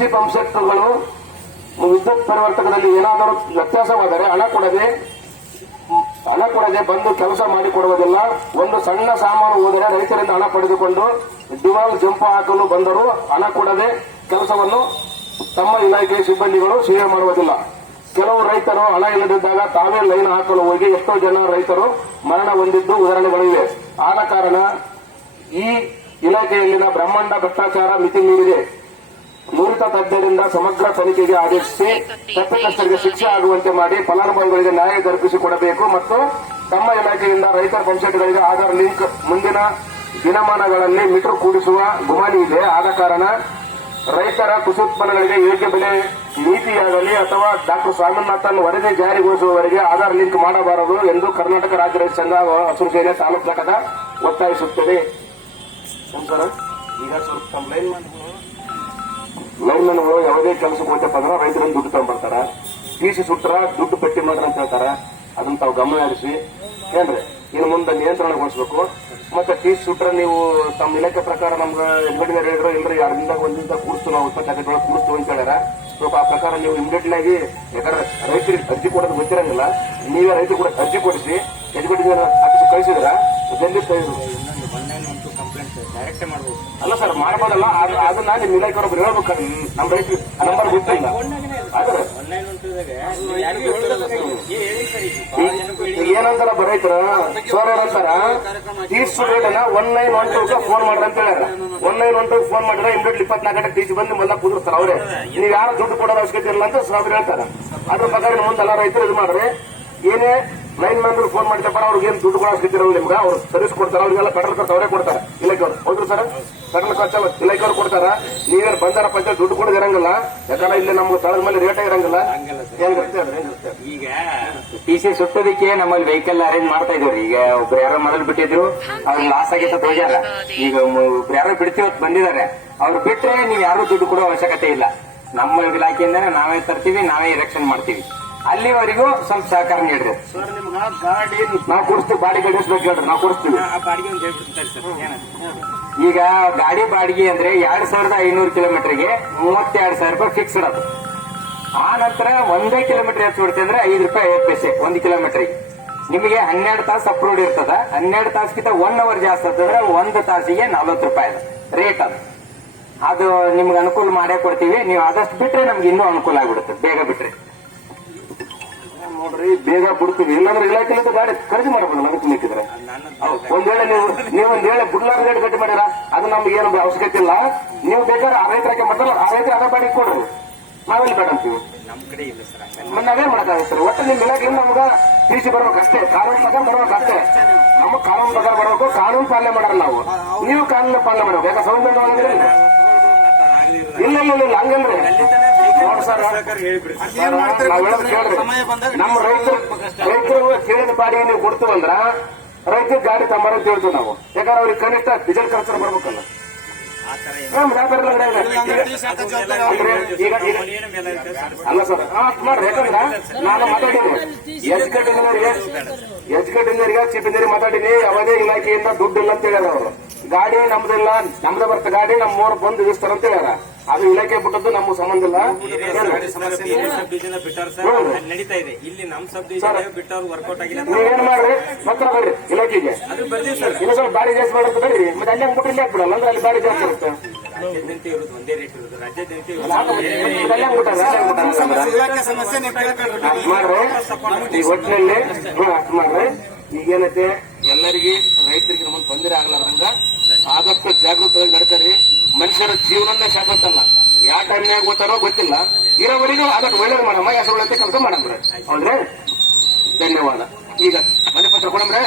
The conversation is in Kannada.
ಕೃಷಿ ಪಂಪ್ಸೆಟ್ಗಳು ವಿದ್ಯುತ್ ಪರಿವರ್ತಕದಲ್ಲಿ ಏನಾದರೂ ವ್ಯತ್ಯಾಸವಾದರೆ ಹಣ ಕೊಡದೆ ಹಣ ಕೊಡದೆ ಬಂದು ಕೆಲಸ ಮಾಡಿಕೊಡುವುದಿಲ್ಲ. ಒಂದು ಸಣ್ಣ ಸಾಮಾನು ಹೋದರೆ ರೈತರಿಂದ ಹಣ ಪಡೆದುಕೊಂಡು ದಿವಾಲ್ ಜಂಪ ಹಾಕಲು ಬಂದರೂ ಹಣ ಕೊಡದೆ ಕೆಲಸವನ್ನು ತಮ್ಮ ಇಲಾಖೆ ಸಿಬ್ಬಂದಿಗಳು ಸೇವೆ ಮಾಡುವುದಿಲ್ಲ. ಕೆಲವು ರೈತರು ಹಣ ಇಲ್ಲದಿದ್ದಾಗ ತಾವೇ ಲೈನ್ ಹಾಕಲು ಹೋಗಿ ಎಷ್ಟೋ ಜನ ರೈತರು ಮರಣ ಹೊಂದಿದ್ದು ಉದಾಹರಣೆಗಳಿವೆ ಆದ ಕಾರಣ ಈ ಇಲಾಖೆಯಲ್ಲಿನ ಬ್ರಹ್ಮಾಂಡ ಭ್ರಷ್ಟಾಚಾರ ಮಿತಿ ಮೀರಿದೆ. ನುರಿತ ತಜ್ಞರಿಂದ ಸಮಗ್ರ ತನಿಖೆಗೆ ಆದೇಶಿಸಿ ತಪ್ಪಿತಸ್ಥರಿಗೆ ಶಿಕ್ಷೆ ಆಗುವಂತೆ ಮಾಡಿ ಫಲಾನುಭವಿಗಳಿಗೆ ನ್ಯಾಯ ದೊರಕಿಸಿಕೊಡಬೇಕು ಮತ್ತು ತಮ್ಮ ಇಲಾಖೆಯಿಂದ ರೈತರ ಪಂಚಾಯತ್ಗಳಿಗೆ ಆಧಾರ್ ಲಿಂಕ್ ಮುಂದಿನ ದಿನಮಾನಗಳಲ್ಲಿ ಮೀಟರ್ ಕೂಡಿಸುವ ಗುಮಾನಿ ಇದೆ. ಆದ ಕಾರಣ ರೈತರ ಕೃಷಿ ಉತ್ಪನ್ನಗಳಿಗೆ ಯೋಗ್ಯ ಬೆಲೆ ನೀತಿಯಾಗಲಿ ಅಥವಾ ಡಾಕ್ಟರ್ ಸ್ವಾಮಿನಾಥನ್ ವರದಿ ಜಾರಿಗೊಳಿಸುವವರೆಗೆ ಆಧಾರ್ ಲಿಂಕ್ ಮಾಡಬಾರದು ಎಂದು ಕರ್ನಾಟಕ ರಾಜ್ಯ ರೈತ ಸಂಘ ಹಸಿರು ಸೇನೆ ತಾಲೂಕು ಘಟಕ ಒತ್ತಾಯಿಸುತ್ತದೆ. ಈಗ ಸ್ವಲ್ಪ ಕಂಪ್ಲೇಂಟ್ ಲೈನ್ಮನ್ಗಳು ಯಾವುದೇ ಕೆಲಸಕ್ಕೆ ಹೋಗ್ತಪ್ಪ ಅಂದ್ರೆ ರೈತರಿಂದ ದುಡ್ಡು ತಗೊಂಡ್ಬರ್ತಾರ. ಟಿಸಿ ಸುಟ್ರ, ದುಡ್ಡು ಪಟ್ಟಿ ಮಾಡ್ರಿ ಅಂತ ಹೇಳ್ತಾರ. ಅದನ್ನ ತಾವು ಗಮನ ಹರಿಸಿ, ಏನ್ರಿ, ಇನ್ನು ಮುಂದೆ ನಿಯಂತ್ರಣಗೊಳಿಸಬೇಕು ಮತ್ತೆ ಟಿಸಿ ಸುಟ್ರ ನೀವು ತಮ್ಮ ಇಲಾಖೆ ಪ್ರಕಾರ ನಮ್ಗೆ ಇಮಿಡಿಯೇಟ್ ಹೇಳಿದ್ರು, ಇಲ್ರಿ ಎರಡು ದಿನದಾಗ, ಒಂದ್ ದಿನ ಕೂಡಿಸ್ತು ನಾವು, ಇಪ್ಪತ್ತು ಒಳಗೆ ಕೂಡಿಸ್ತು ಅಂತ ಹೇಳ್ಯಾರ. ಸ್ವಲ್ಪ ಆ ಪ್ರಕಾರ ನೀವು ಇಮಿಡಿಯೇಟ್ ಆಗಿ, ಯಾಕಂದ್ರೆ ರೈತರಿಗೆ ಅರ್ಜಿ ಕೊಡೋದು ಗೊತ್ತಿರಂಗಿಲ್ಲ. ನೀವೇ ರೈತರು ಕೂಡ ಅರ್ಜಿ ಕೊಡಿಸಿ ಎಜುಕೇಟೆಡ್ ಆಫೀಸ್ ಕಳಿಸಿದ್ರ ಜಲ್ದಿ ಕಳಿದ್ರು ಡೈರೆಕ್ಟ್ ಅಲ್ಲ ಸರ್ ಮಾಡಬಹುದಲ್ಲ ಅದು- ಅದನ್ನ ನಿಮ್ ಇಲಾಖೆಯವ್ರೊಬ್ರು ಹೇಳ್ಬೇಕು ನಮ್ಮ ರೈತರು ನಂಬರ್ ಗೊತ್ತಿಲ್ಲ ಸರ್. ಸರ್ ಏನಂತಾರ ಬರೈತರ ಸರ್ ಏನಂತಾರ T student one nine one two phone ಮಾಡ್ರಿ ಅಂತ ಹೇಳ್ಯಾರ. One nine one two phone ಮಾಡಿದ್ರೆ ಇಮಿಡಿಯೇಟ್ ಇಪ್ಪತ್ನಾಲ್ಕು ಗಂಟೆ ಟೀಚ್ ಬಂದು ಮೊದಲ ಕುದುರ್ತಾರ ಅವರೇ. ನೀವು ಯಾರು ದುಡ್ಡು ಕೊಡೋದು ಅವಶ್ಯಕತೆ ಇಲ್ಲ ಅಂತ ಸಾಬ್ರು ಹೇಳ್ತಾರೆ. ಅದ್ರ ಪ್ರಕಾರ ಮುಂದೆ ಎಲ್ಲ ರೈತರು ಇದು ಮಾಡ್ರಿ. ಏನೇ ಲೈನ್ ಮ್ಯಾನ್ ಫೋನ್ ಮಾಡಿದಪ್ಪ ಅವ್ರಿಗೆ ಏನು ದುಡ್ಡು ಕೊಡೋ ಅವಶ್ಯಕತೆ ಇರಲ್ಲ ನಿಮ್ಗೆ? ಅವ್ರು ಸರ್ವಿಸ್ ಕೊಡ್ತಾರ? ಅವ್ರಿಗೆಲ್ಲ ಪೆಟ್ರೋಲ್ ಖರ್ಚು ಅವರೇ ಕೊಡ್ತಾರೆ. ಇಲಾಖೆಯವ್ರು ಹೌದು ಸರ್ ಪೆಟ್ರೋಲ್ ಖರ್ಚು ಇಲಾಖೆಯವ್ರು ಕೊಡ್ತಾರ? ನೀವೇ ಬಂದಾರಪ್ಪ ಅಂತ ದುಡ್ಡು ಕೊಡೋದು ಇರಂಗಿಲ್ಲ. ಯಾಕಂದ್ರೆ ಇಲ್ಲಿ ನಮ್ಗೆ ತಳದ ಮೇಲೆ ರೇಟ್ ಇರಂಗಿಲ್ಲ. ಈಗ ಟಿ ಸಿ ಸುಟ್ಟೋದಕ್ಕೆ ನಮ್ಮಲ್ಲಿ ವೆಹಿಕಲ್ ಅರೇಂಜ್ ಮಾಡ್ತಾ ಇದ್ರು ಈಗ ಒಬ್ರು ಯಾರೋ ಮೊದಲು ಬಿಟ್ಟಿದ್ರು. ಅವ್ರು ಲಾಸ್ ಆಗಿತ್ತು ಹೋಗ್ಯಾರ. ಈಗ ಒಬ್ರು ಯಾರೋ ಬಿಡ್ತೀವತ್ ಬಂದಿದ್ದಾರೆ. ಅವ್ರು ಬಿಟ್ರೆ ನೀವು ಯಾರು ದುಡ್ಡು ಕೊಡೋ ಅವಶ್ಯಕತೆ ಇಲ್ಲ. ನಮ್ಮ ಇಲಾಖೆಯಿಂದನೇ ನಾವೇ ತರ್ತೀವಿ ನಾವೇ ಎಲೆಕ್ಷನ್ ಮಾಡ್ತೀವಿ. ಅಲ್ಲಿವರೆಗೂ ಸ್ವಲ್ಪ ಸಹಕಾರ ನೀಡ್ರಿ. ಸರ್ ನಿಮ್ಗ ಗಾಡಿ ನಾವು ಕೊಡಿಸ್ತೀವಿ ಬಾಡಿಗೆ ಹೇಳ್ರಿ ನಾವು ಕೊಡಿಸ್ತೀವಿ. ಈಗ ಗಾಡಿ ಬಾಡಿಗೆ ಅಂದ್ರೆ ಎರಡ್ ಸಾವಿರದ ಐನೂರು ಕಿಲೋಮೀಟರ್ಗೆ ಮೂವತ್ತೆರಡು ಸಾವಿರ ರೂಪಾಯಿ ಫಿಕ್ಸ್ಡ್ ಅದು. ಆ ನಂತರ ಒಂದೇ ಕಿಲೋಮೀಟರ್ ಹೆಚ್ಚು ಬಿಡುತ್ತೆ ಅಂದ್ರೆ ಐದು ರೂಪಾಯಿ ಐವತ್ತು ಪೈಸೆ ಒಂದು ಕಿಲೋಮೀಟರ್ಗೆ. ನಿಮಗೆ ಹನ್ನೆರಡು ತಾಸು ಅಪ್ರೂವ್ಡ್ ಇರ್ತದ ಹನ್ನೆರಡು ತಾಸ್ಗಿಂತ ಒನ್ ಅವರ್ ಜಾಸ್ತಿ ಆಗ್ತದ್ರೆ ಒಂದು ತಾಸಿಗೆ ನಲ್ವತ್ತು ರೂಪಾಯಿ ರೇಟ್ ಅದು. ಅದು ನಿಮ್ಗೆ ಅನುಕೂಲ ಮಾಡೇ ಕೊಡ್ತೀವಿ ನೀವು ಆದಷ್ಟು ಬಿಟ್ರೆ ನಮ್ಗೆ ಇನ್ನೂ ಅನುಕೂಲ ಆಗ್ಬಿಡುತ್ತೆ ಬೇಗ ಬಿಟ್ರೆ. ನೋಡ್ರಿ ಬೇಗ ಬಿಡ್ತೀವಿ. ಇಲ್ಲಾಂದ್ರೆ ಇಲಾಖೆಯಿಂದ ಗಾಡಿ ಖರೀದಿ ಮಾಡಬಹುದು ನಮಗೆ ಬೇಕಿದ್ರೆ ಒಂದ್ ವೇಳೆ ನೀವು ನೀವು ಒಂದ್ ವೇಳೆ ಬುಡ್ಲಾರ ರೇಟ್ ಕಟ್ಟಿ ಮಾಡ್ಯಾರ ಅದು ನಮ್ಗೆ ಏನು ಅವಶ್ಯಕತೆ ಇಲ್ಲ. ನೀವು ಬೇಕಾದ್ರೆ ಆ ರೈತರಿಗೆ ಮಾಡ್ತಾರ ಆ ರೈತರ ಅದ ಬಾಡಿ ಕೊಡ್ರಿ ನಾವೆಲ್ಲಿ ಬೇಡ ಅಂತೀವಿ. ನಾವೇ ಇಲ್ಲ ಸರ್ ಒಟ್ಟು ನಿಮ್ ಇಲಾಖೆಯಿಂದ ನಮ್ಗ ತಿಳಿಸಿ ಬರ್ಬೇಕು ಅಷ್ಟೇ. ಕಾನೂನು ಪ್ರಕಾರ ಬರ್ಬೇಕು ಅಷ್ಟೇ. ನಮ್ಮ ಕಾನೂನು ಪ್ರಕಾರ ಬರ್ಬೇಕು ಕಾನೂನು ಪಾಲನೆ ಮಾಡಲ್ಲ ನಾವು. ನೀವು ಕಾನೂನು ಪಾಲನೆ ಮಾಡ್ಬೇಕು. ಯಾಕಂದ್ರೆ ಸಂವಿಧಾನ ಒಳಗಿದ್ರೆ ಇಲ್ಲ ಇಲ್ಲ ನೋಡಿ ಸರ್ ಕೇಳ್ರಿ. ನಮ್ಮ ರೈತರು ರೈತರು ಕೇಳಿದ ಬಾಡಿಗೆ ನೀವು ಕೊಡ್ತೀವಿ ಅಂದ್ರ ರೈತರಿಗೆ ಗಾಡಿ ತಂಬಾರ ಅಂತ ಹೇಳ್ತೀವಿ ನಾವು. ಯಾಕಂದ್ರೆ ಅವ್ರಿಗೆ ಕನಿಷ್ಠ ಡೀಸೆಲ್ ಖರ್ಚು ಬರ್ಬೇಕಲ್ಲ. ಅಲ್ಲ ಸರ್ ಹಾ, ಮಾಡ್ರಿ. ಯಾಕಂದ್ರ ನಾನು ಮಾತಾಡೀನಿ ಎಜುಕೇಟ್ ಇಂಜಿನಿಯರ್ಗೆ ಎಜುಕೇಟ್ ಇಂಜಿನಿಯರ್ಗೆ ಚೀಫ್ ಇಂಜಿನಿಯರ್ ಮಾತಾಡೀನಿ ಯಾವುದೇ ಇಲಾಖೆಯಿಂದ ದುಡ್ಡು ಇಲ್ಲ ಅಂತ ಹೇಳ್ಯಾರ ಅವರು. ಗಾಡಿ ನಮ್ದಿಲ್ಲ ನಮ್ದ ಬರ್ತ ಗಾಡಿ ನಮ್ಮ ಮೂರ್ ಬಂದು ಇಳಿಸ್ತಾರ ಅಂತ ಹೇಳ್ಯಾರ. ಅದು ಇಲಾಖೆ ಬಿಟ್ಟದ್ದು ನಮ್ಗೆ ಸಂಬಂಧ ಇಲ್ಲ. ಏನ್? ಸರ್. ಹೌದು. ಅಲ್ಲಿ ನಡೀತಾ ಇದೆ. ಇಲ್ಲಿ ನಮ್ ಸಬ್ ಡಿವಿಷನ್ ಬಿಟ್ಟವ್ರು ವರ್ಕೌಟ್ ಆಗಿಲ್ಲ ನೀವೇನ್ ಮಾಡ್ರಿ? ಪತ್ರ ಬರ್ರಿ ಇಲಾಖೆಗೆ ಅದು ಬರ್ತೀವಿ ಸರ್. ಇನ್ನೂ ಸ್ವಲ್ಪ ಬಾಡಿ ಜಾಸ್ತಿ ಮಾಡುತ್ತೆ ಬರ್ರಿ. ಮತ್ತೆ ಅಲ್ಲಿ ಹಂಗ್ ಇಲ್ಲ ಬಿಡಲ್ಲ ಅಂದ್ರೆ ಅಲ್ಲಿ ಬಾಡಿ ಜಾಸ್ತಿ ಇರುತ್ತೆ. ರಾಜ್ಯಾದ್ಯಂತ ಇರೋದು ಒಂದೇ ರೇಟ್ ಇರೋದು. ಇರೋದು. ಅಷ್ಟ್ ಮಾಡ್ರಿ. ಈ ಒಟ್ಟಿನಲ್ಲಿ ಮಾಡ್ರಿ. ಈಗೇನೈತೆ ಎಲ್ಲರಿಗೆ, ರೈತರಿಗೆ ನಮ್ಮ ತೊಂದರೆ ಆಗ್ಲಾರ್ದಂಗ ಆದಷ್ಟು ಜಾಗೃತವಾಗಿ ನಡ್ಕರಿ. ಮನುಷ್ಯರ ಜೀವನನೇ ಶಾಶ್ವತಲ್ಲ ಯಾವ ಟೈಮ್ನಾಗ ಗೊತ್ತಾರೋ ಗೊತ್ತಿಲ್ಲ. ಇರೋವರೆಗೂ ಅದಕ್ಕೆ ಒಳ್ಳೇದು ಮಾಡಮ್ಮ ಹೆಸರುಗಳಂತೆ ಕೆಲಸ ಮಾಡಮ್ರೆ ಅವ್ರೆ ಧನ್ಯವಾದ. ಈಗ ಮನೆ ಪತ್ರ ಕೊಡಮ್ರೆ